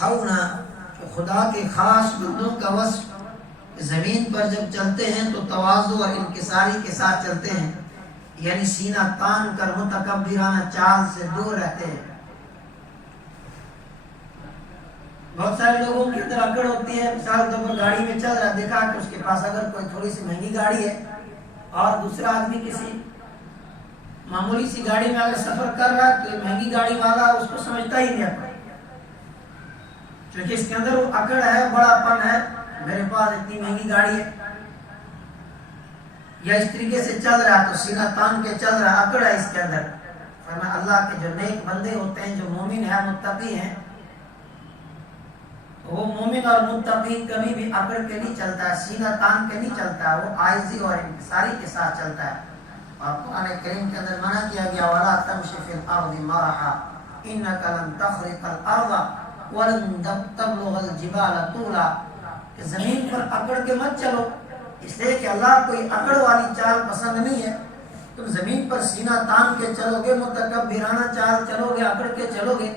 ہونا کہ خدا کے خاص بندوں کا وصف زمین پر جب چلتے ہیں تو تواضع اور انکساری کے ساتھ چلتے ہیں، یعنی سینہ تان کر متکبرانہ چال سے دور رہتے ہیں۔ بہت سارے لوگوں کے اندر اکڑ ہوتی ہے، مثال کے طور پر گاڑی میں چل رہا ہے، دیکھا کہ اس کے پاس اگر کوئی تھوڑی سی مہنگی گاڑی ہے اور دوسرا آدمی کسی معمولی سی گاڑی میں اگر سفر کر رہا ہے تو یہ مہنگی گاڑی والا اس کو سمجھتا ہی نہیں ہے، کیونکہ اس کے اندر وہ اکڑ ہے، بڑا پن ہے، میرے پاس اتنی مہنگی گاڑی ہے، یا اس طریقے سے چل رہا ہے تو سینہ تان کے چل رہا ہے، اکڑ ہے اس کے اندر۔ فرمایا اللہ کے جو نیک بندے ہوتے ہیں، جو مومن ہیں، متقی ہیں، وہ مومن اور متقی کبھی بھی اکڑ کے نہیں چلتا ہے، سینہ تان کے نہیں چلتا ہے، وہ عاجزی اور انکساری کے ساتھ چلتا ہے۔ اور قرآن کریم کے اندر منع کیا گیا وَلَا تَمْشِ فِي الْأَرْضِ مَرَحًا إِنَّكَ لَن تَخْرِقَ الْأَرْضَ وَلَن تَبْلُغَ الْجِبَالَ طُولًا، کہ زمین پر اکڑ کے مت چلو، اس لیے کہ اللہ کوئی اکڑ والی چال پسند نہیں ہے۔ تم زمین پر سینہ تان کے چلو گے، متکبرانہ چال چلو گے، اکڑ کے چلو گے،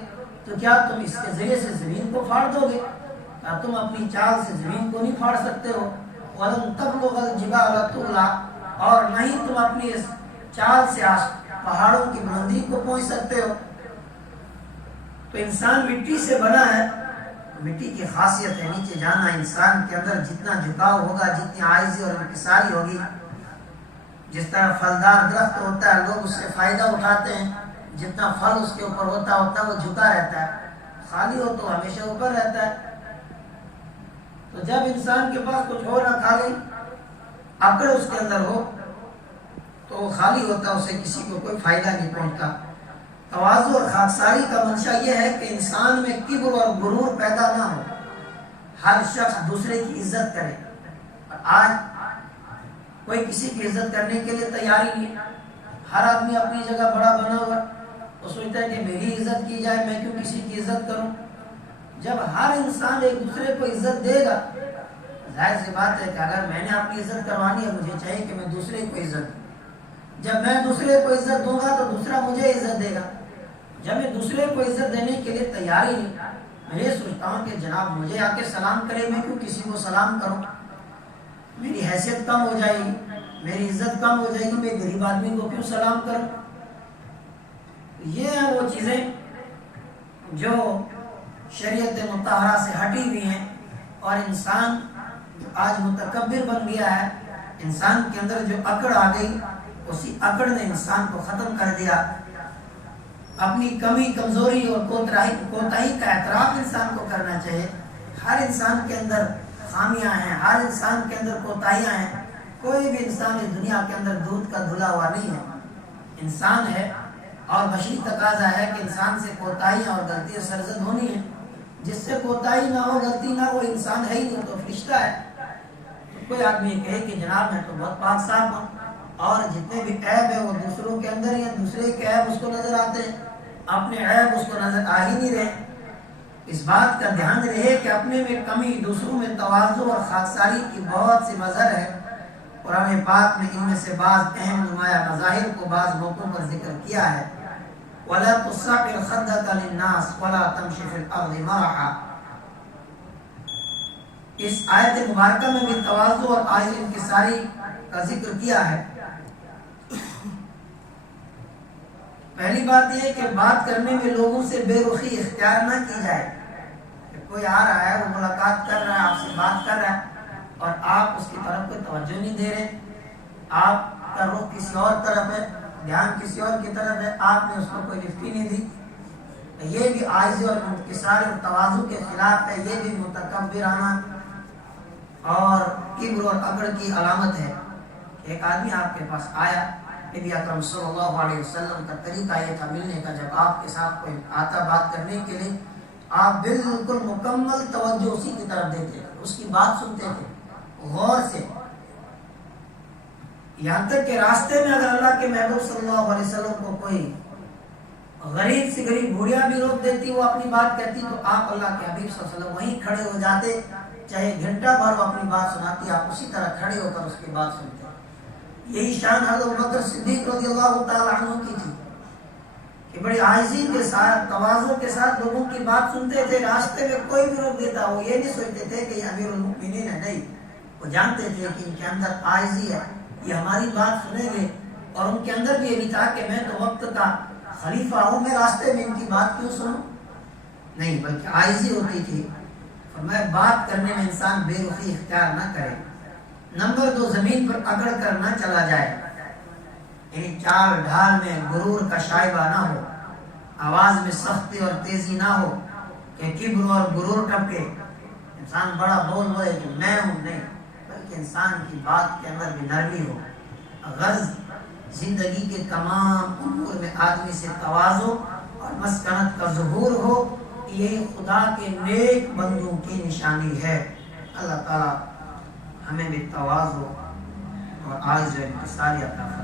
تو کیا تم اس کے ذریعے سے زمین کو پھاڑ دو گے؟ کیا تم اپنی چال سے زمین کو نہیں پھاڑ سکتے ہو؟ وَلَن تَبْلُغَ الْجِبَالَ طُولًا، اور نہیں تم اپنی اس چال سے پہاڑوں کی بلندی کو پہنچ سکتے ہو۔ تو انسان مٹی سے بنا ہے، مٹی کی خاصیت ہے نیچے جانا۔ انسان کے اندر جتنا جھکاؤ ہوگا، جتنی عاجزی اور انکساری ہوگی، جس طرح پھلدار درخت ہوتا ہے لوگ اس سے فائدہ اٹھاتے ہیں، جتنا پھل اس کے اوپر ہوتا وہ جھکا رہتا ہے، خالی ہو تو ہمیشہ اوپر رہتا ہے۔ تو جب انسان کے پاس کچھ ہو نہ، خالی اکڑ اس کے اندر ہو تو وہ خالی ہوتا، اسے کسی کو کوئی فائدہ نہیں پہنچتا۔ تواضع اور خاکساری کا منشا یہ ہے کہ انسان میں کبر اور غرور پیدا نہ ہو، ہر شخص دوسرے کی عزت کرے۔ آج کوئی کسی کی عزت کرنے کے لیے تیار ہی نہیں، ہر آدمی اپنی جگہ بڑا بنا ہوا، وہ سوچتا ہے کہ میری عزت کی جائے، میں کیوں کسی کی عزت کروں۔ جب ہر انسان ایک دوسرے کو عزت دے گا، ظاہر سی بات ہے کہ اگر میں نے اپنی عزت کروانی ہے، مجھے چاہیے کہ میں دوسرے کو عزت دوں۔ جب میں دوسرے کو عزت دوں گا تو دوسرا مجھے عزت دے گا۔ جب میں دوسرے کو عزت دینے کے لیے تیار ہی نہیں، میں یہ سوچتا ہوں کہ جناب مجھے آ کے سلام کرے، میں کیوں کسی کو سلام کروں، میری حیثیت کم ہو جائے گی، میری عزت کم ہو جائے گی، میں غریب آدمی کو کیوں سلام کروں۔ یہ ہیں وہ چیزیں جو شریعت مطہرہ سے ہٹی ہوئی ہیں، اور انسان آج متکبر بن گیا ہے۔ انسان کے اندر جو اکڑ آ گئی، اسی اکڑ نے انسان کو ختم کر دیا۔ اپنی کمی، کمزوری اور کوتاہی کا اعتراف انسان کو کرنا چاہیے۔ ہر انسان کے اندر خامیاں ہیں، ہر انسان کے اندر کوتاہیاں ہیں، کوئی بھی انسان اس دنیا کے اندر دودھ کا دھلا ہوا نہیں ہے، انسان ہے، اور بشری تقاضا ہے کہ انسان سے کوتاہیاں اور غلطیاں سرزد ہونی ہیں۔ جس سے کوتاہی نہ ہو، غلطی نہ ہو، انسان ہے ہی نہیں، تو فرشتہ ہے۔ تو کوئی آدمی کہے کہ جناب میں تو بہت پاک صاف ہوں، اور جتنے بھی عیب ہیں وہ دوسروں کے اندر ہی ہیں، دوسرے کے عیب اس کو نظر آتے ہیں، اپنے عیب اس کو نظر آ ہی نہیں رہے۔ اس بات کا دھیان رہے کہ اپنے میں کمی، دوسروں میں تواضع اور خاکساری کی بہت سی مظہر ہے۔ قرآن پاک نے ان میں سے بعض اہم نمایاں مظاہر کو بعض موقعوں پر ذکر کیا ہے۔ وَلَا تُصَعِّرْ خَدَّكَ لِلنَّاسِ وَلَا تَمْشِ فِي الْأَرْضِ مَرَحًا۔ اس آیت مبارکہ میں بھی تواضع اور عاجزی انکساری کا ذکر کیا ہے۔ پہلی بات یہ ہے کہ بات کرنے میں لوگوں سے بے رخی اختیار نہ کی جائے، کہ کوئی آ رہا ہے، وہ ملاقات کر رہا ہے، آپ سے بات کر رہا ہے، اور آپ اس کی طرف کوئی توجہ نہیں دے رہے، آپ کا رخ کسی اور طرف ہے، دھیان کسی اور کی طرف ہے، آپ نے اس کو کوئی لفٹ ہی نہیں دی۔ یہ بھی عاجزی اور انکسار اور تواضع کے خلاف ہے، یہ بھی متکبرانہ اور کبر اور اکڑ کی علامت ہے۔ ایک آدمی آپ کے پاس آیا، نبی اکرم صلی اللہ علیہ وسلم کا طریقہ یہ تھا ملنے کا، جب آپ کے ساتھ کوئی آتا بات کرنے کے لیے، آپ بالکل مکمل توجہ اسی کی طرف دیتے تھے، اس کی بات سنتے تھے غور سے، یہاں تک کہ راستے میں اگر اللہ کے محبوب صلی اللہ علیہ وسلم کو کوئی غریب سے غریب بھوڑیا بھی روک دیتی، وہ اپنی بات کہتی، تو آپ اللہ کے حبیب صلی اللہ علیہ وسلم وہیں کھڑے ہو جاتے، چاہے گھنٹہ بھر وہ اپنی بات سناتی، آپ اسی طرح کھڑے ہو کر اس کی بات سنتے۔ یہی شان حضرت بکر صدیق رضی اللہ تعالی عنہ کی تھی۔ کہ بڑی عاجزی کے ساتھ تواضع کے ساتھ لوگوں کی بات سنتے تھے. راستے میں کوئی بھی روک دیتا, وہ یہ نہیں سوچتے تھے کہ یہ امیر المؤمنین ہے, نہیں, وہ جانتے تھے کہ ان کے اندر عاجزی ہے, یہ ہماری بات سنیں گے. اور ان کے اندر بھی یہ نہیں تھا کہ میں تو وقت کا خلیفہ ہوں, میں راستے میں ان کی بات کیوں سنوں, نہیں, بلکہ عاجزی ہوتی تھی. فرمایا بات کرنے میں انسان بے رخی اختیار نہ کرے. نمبر 2, زمین پر اکڑ کر نہ چلا جائے, یعنی چال ڈھال میں غرور کا شائبہ نہ ہو, آواز میں سختی اور تیزی نہ ہو کہ کبر اور غرور ٹپکے, انسان بڑا بول بولے کہ میں ہوں, نہیں, بلکہ انسان کی بات کے اندر بھی نرمی ہو. غرض زندگی کے تمام امور میں آدمی سے تواضع اور مسکنت کا ظہور ہو, یہی خدا کے نیک بندوں کی نشانی ہے. اللہ تعالی ہمیں بھی تواضع اور عاجزی و انکساری عطا فرمائے.